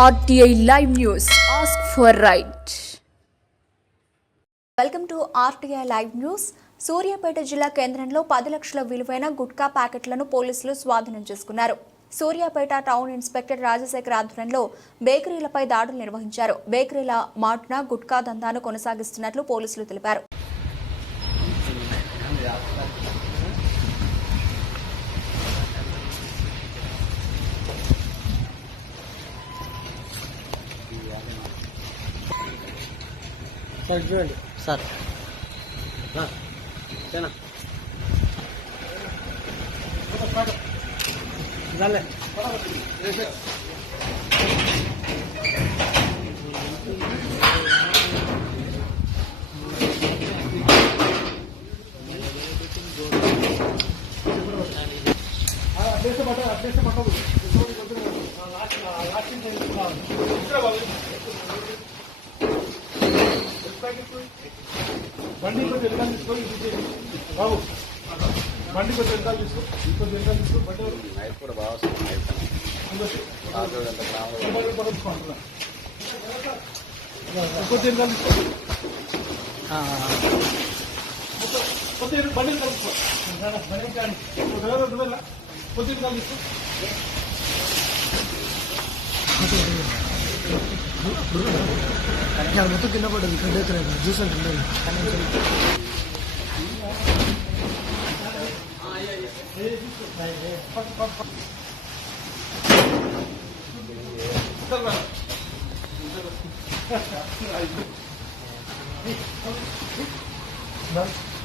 RTI Live News. Ask for right. Welcome to RTI Live News. Suryapet జిల్లా కేంద్రంలో 10 లక్షల విలువైన గుట్కా ప్యాకెట్లను పోలీసులు స్వాధీనం చేసుకున్నారు. సూర్యాపేట టౌన్ ఇన్స్పెక్టర్ రాజశేఖర్ ఆధ్వర్యంలో బేకరీలపై దాడులు నిర్వహించారు. బేకరీల మాటున గుట్కా దందాను కొనసాగిస్తున్నట్లు పోలీసులు తెలిపారు. సార్ బండి కొంచెం వెనకాల తీసుకో బాబు బండి కొంచెం వెనకాల తీసుకో బండి నైట్ కూడా బాగా కొంచెం వెనకాల తీసుకో కొంచెం బండి వెనకాల తీసుకో కొంచెం వెనకాల తీసుకో మొత్తం కింద పడ్డది జ్యూస్ అంటే Nice.